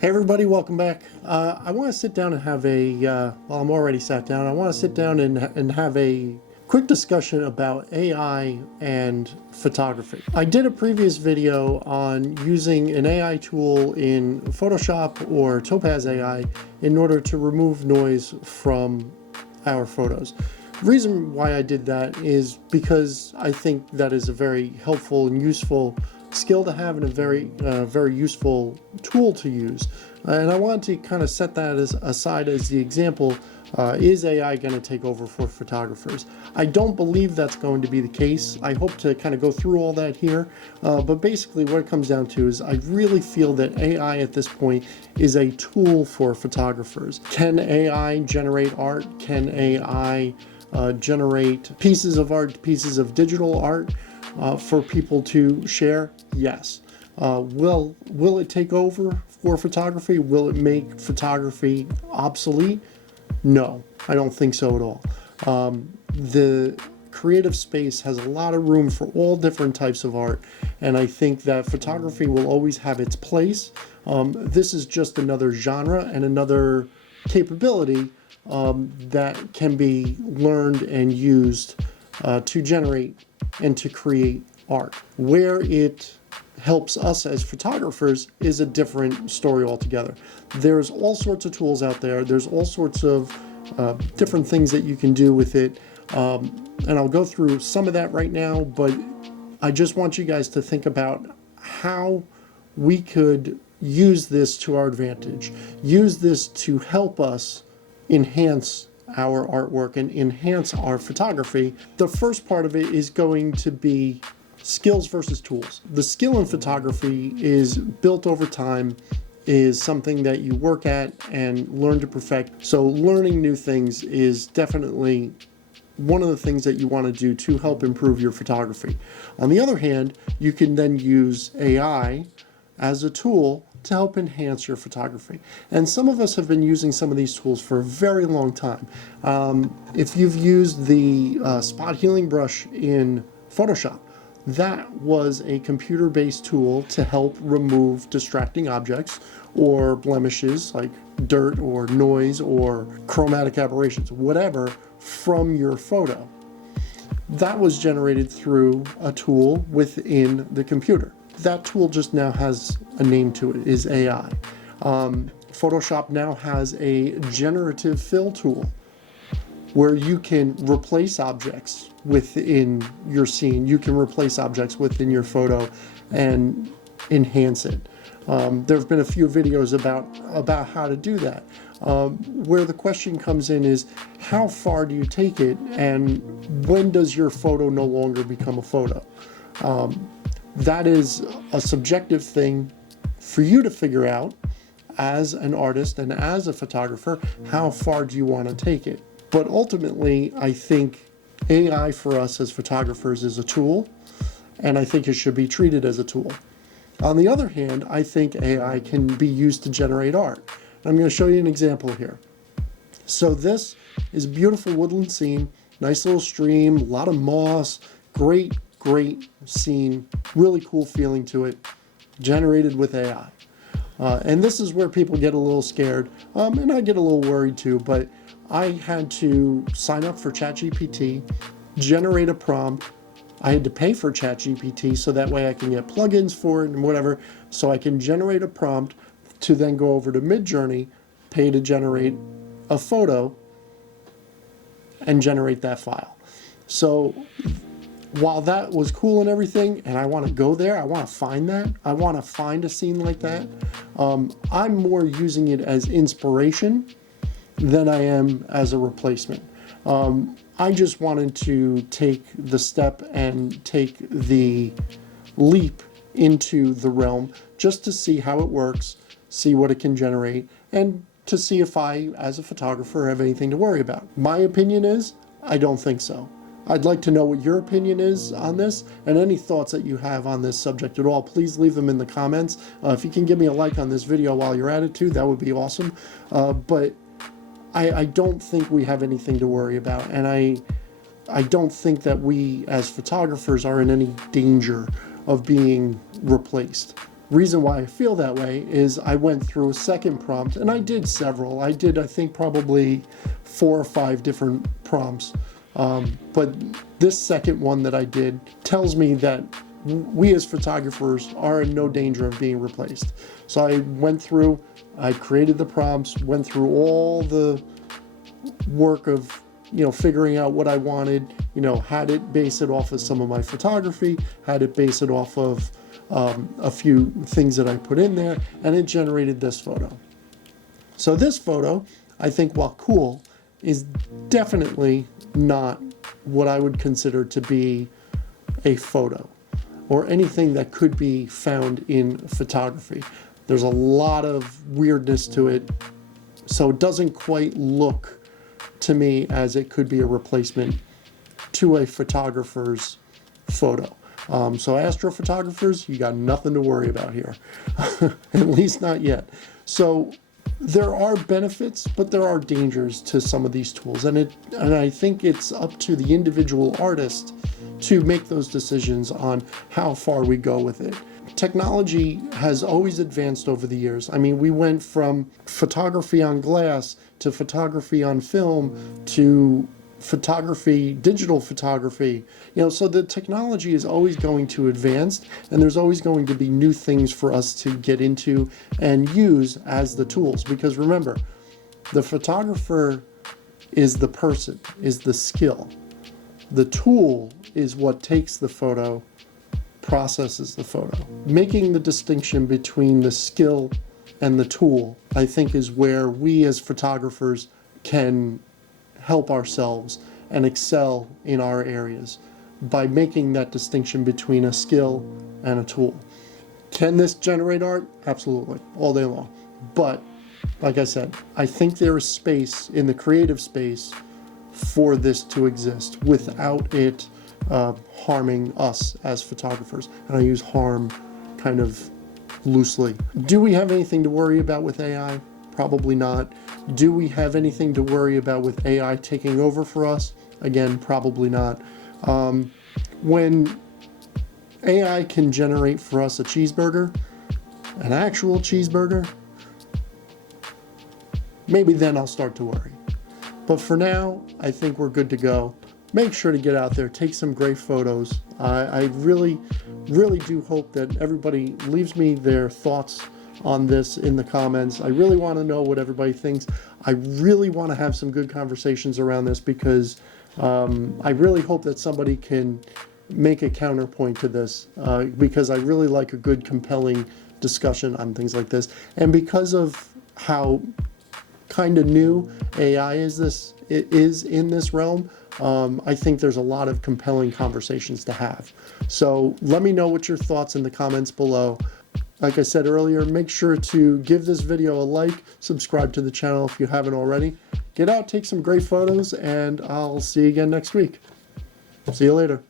Hey everybody, welcome back. I want to sit down and have a, well, I'm already sat down. I want to sit down and have a quick discussion about AI and photography. I did a previous video on using an AI tool in Photoshop or Topaz AI in order to remove noise from our photos. The reason why I did that is because I think that is a very helpful and useful skill to have and a very useful tool to use. And I wanted to kind of set that aside as the example. Is AI going to take over for photographers? I don't believe that's going to be the case. I hope to kind of go through all that here. But basically what it comes down to is I really feel that AI at this point is a tool for photographers. Can AI generate art? Can AI generate pieces of art, pieces of digital art for people to share? Yes. Will it take over for photography? Will it make photography obsolete? No, I don't think so at all. The creative space has a lot of room for all different types of art, and I think that photography will always have its place. This is just another genre and another capability that can be learned and used to generate and to create art. Where it helps us as photographers is a different story altogether. There's all sorts of tools out there. There's all sorts of different things that you can do with it. And I'll go through some of that right now, but I just want you guys to think about how we could use this to our advantage. Use this to help us enhance our artwork and enhance our photography. The first part of it is going to be skills versus tools. The skill in photography is built over time, is something that you work at and learn to perfect. So learning new things is definitely one of the things that you want to do to help improve your photography. On the other hand, you can then use AI as a tool to help enhance your photography. And some of us have been using some of these tools for a very long time. If you've used the spot healing brush in Photoshop, that was a computer-based tool to help remove distracting objects or blemishes like dirt or noise or chromatic aberrations, whatever, from your photo. That was generated through a tool within the computer. That tool just now has a name to it, is AI. Photoshop now has a generative fill tool where you can replace objects within your scene. You can replace objects within your photo and enhance it. There have been a few videos about how to do that. Where the question comes in is, how far do you take it, and when does your photo no longer become a photo? That is a subjective thing for you to figure out as an artist and as a photographer. How far do you want to take it? But ultimately, I think AI for us as photographers is a tool, and I think it should be treated as a tool. On the other hand, I think AI can be used to generate art. I'm going to show you an example here. So this is a beautiful woodland scene, nice little stream, a lot of moss, great scene, really cool feeling to it, generated with AI. And this is where people get a little scared, and I get a little worried too, but I had to sign up for ChatGPT, generate a prompt. I had to pay for ChatGPT so that way I can get plugins for it and whatever, so I can generate a prompt to then go over to Midjourney, pay to generate a photo, and generate that file. So while that was cool and everything, and I want to go there, I want to find that, I want to find a scene like that, I'm more using it as inspiration than I am as a replacement. I just wanted to take the step and take the leap into the realm just to see how it works, see what it can generate, and to see if I, as a photographer, have anything to worry about. My opinion is, I don't think so. I'd like to know what your opinion is on this, and any thoughts that you have on this subject at all, please leave them in the comments. If you can give me a like on this video while you're at it too, that would be awesome. But I don't think we have anything to worry about, and I don't think that we as photographers are in any danger of being replaced. reason why I feel that way is I went through a second prompt, and I did several. I think, probably 4 or 5 different prompts. But this second one that I did tells me that we as photographers are in no danger of being replaced. So I went through, I created the prompts, went through all the work of, figuring out what I wanted, had it base it off of some of my photography, had it base it off of a few things that I put in there, and it generated this photo. So this photo, I think, while cool, is definitely not what I would consider to be a photo or anything that could be found in photography. There's a lot of weirdness to it, so it doesn't quite look to me as it could be a replacement to a photographer's photo. So astrophotographers, you got nothing to worry about here, at least not yet. So there are benefits, but there are dangers to some of these tools, and I think it's up to the individual artist to make those decisions on how far we go with it. Technology has always advanced over the years. I mean, we went from photography on glass to photography on film to photography, digital photography, so the technology is always going to advance, and there's always going to be new things for us to get into and use as the tools. Because remember, the photographer is the person, is the skill. The tool is what takes the photo, processes the photo. Making the distinction between the skill and the tool, I think, is where we as photographers can help ourselves and excel in our areas by making that distinction between a skill and a tool. Can this generate art? Absolutely, all day long. But like I said, I think there is space in the creative space for this to exist without it harming us as photographers. And I use harm kind of loosely. Do we have anything to worry about with AI? Probably not. Do we have anything to worry about with AI taking over for us? Again, probably not. When AI can generate for us a cheeseburger, an actual cheeseburger, maybe then I'll start to worry. But for now, I think we're good to go. Make sure to get out there, take some great photos. I really do hope that everybody leaves me their thoughts on this in the comments. I really want to know what everybody thinks. I really want to have some good conversations around this, because I really hope that somebody can make a counterpoint to this, because I really like a good, compelling discussion on things like this. And because of how kind of new AI is in this realm, I think there's a lot of compelling conversations to have. So let me know what your thoughts in the comments below. Like I said earlier, make sure to give this video a like, subscribe to the channel if you haven't already. Get out, take some great photos, and I'll see you again next week. See you later.